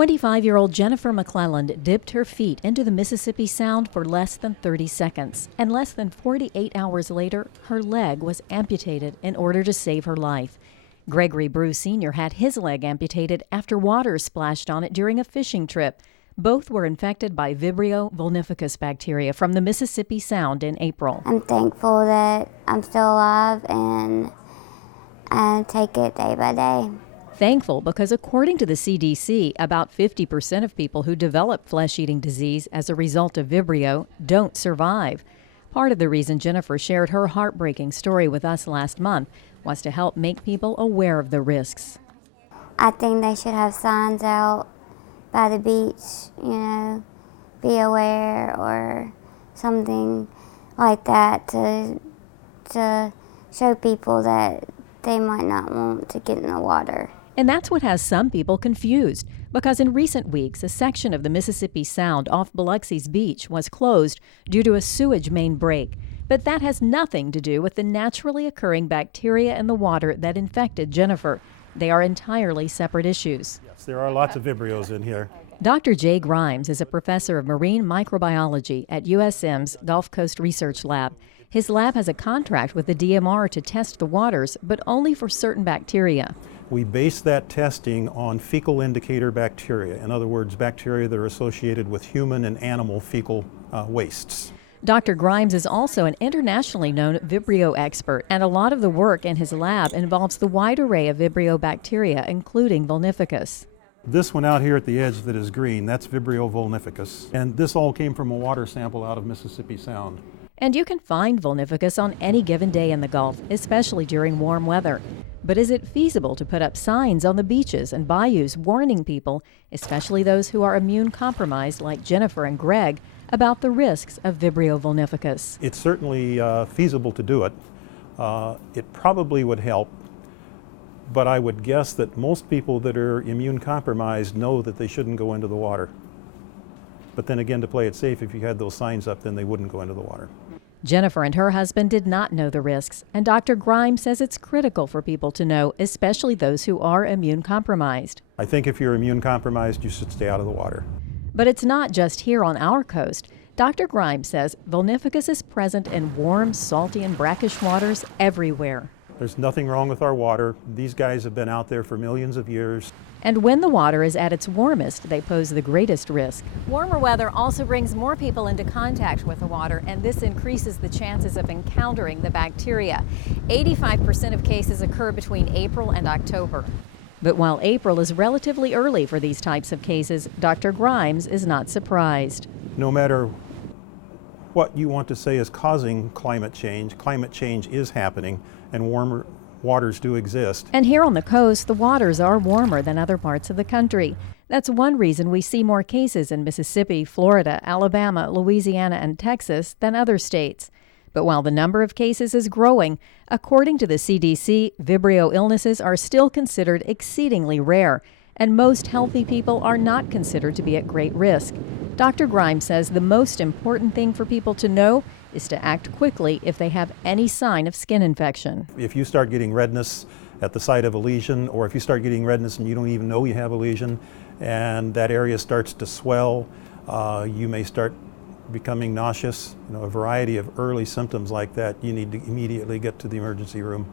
25-year-old Jennifer McClelland dipped her feet into the Mississippi Sound for less than 30 seconds, and less than 48 hours later, her leg was amputated in order to save her life. Gregory Bruce Sr. had his leg amputated after water splashed on it during a fishing trip. Both were infected by Vibrio vulnificus bacteria from the Mississippi Sound in April. I'm thankful that I'm still alive, and I take it day by day. Thankful because according to the CDC, about 50% of people who develop flesh-eating disease as a result of Vibrio don't survive. Part of the reason Jennifer shared her heartbreaking story with us last month was to help make people aware of the risks. I think they should have signs out by the beach, be aware or something like that to show people that they might not want to get in the water. And that's what has some people confused, because in recent weeks, a section of the Mississippi Sound off Biloxi's beach was closed due to a sewage main break. But that has nothing to do with the naturally occurring bacteria in the water that infected Jennifer. They are entirely separate issues. Yes, there are lots of Vibrios in here. Dr. Jay Grimes is a professor of marine microbiology at USM's Gulf Coast Research Lab. His lab has a contract with the DMR to test the waters, but only for certain bacteria. We base that testing on fecal indicator bacteria. In other words, bacteria that are associated with human and animal fecal wastes. Dr. Grimes is also an internationally known Vibrio expert, and a lot of the work in his lab involves the wide array of Vibrio bacteria, including vulnificus. This one out here at the edge that is green, that's Vibrio vulnificus. And this all came from a water sample out of Mississippi Sound. And you can find vulnificus on any given day in the Gulf, especially during warm weather. But is it feasible to put up signs on the beaches and bayous warning people, especially those who are immune compromised like Jennifer and Greg, about the risks of Vibrio vulnificus? It's certainly feasible to do it. It probably would help, but I would guess that most people that are immune compromised know that they shouldn't go into the water. But then again, to play it safe, if you had those signs up, then they wouldn't go into the water. Jennifer and her husband did not know the risks, and Dr. Grimes says it's critical for people to know, especially those who are immune compromised. I think if you're immune compromised, you should stay out of the water. But it's not just here on our coast. Dr. Grimes says vulnificus is present in warm, salty, and brackish waters everywhere. There's nothing wrong with our water. These guys have been out there for millions of years. And when the water is at its warmest, they pose the greatest risk. Warmer weather also brings more people into contact with the water, and this increases the chances of encountering the bacteria. 85% of cases occur between April and October. But while April is relatively early for these types of cases, Dr. Grimes is not surprised. No matter what you want to say is causing climate change is happening, and warmer waters do exist. And here on the coast, the waters are warmer than other parts of the country. That's one reason we see more cases in Mississippi, Florida, Alabama, Louisiana, and Texas than other states. But while the number of cases is growing, according to the CDC, Vibrio illnesses are still considered exceedingly rare, and most healthy people are not considered to be at great risk. Dr. Grimes says the most important thing for people to know is to act quickly if they have any sign of skin infection. If you start getting redness at the site of a lesion, or if you start getting redness and you don't even know you have a lesion, and that area starts to swell, you may start becoming nauseous, a variety of early symptoms like that, you need to immediately get to the emergency room.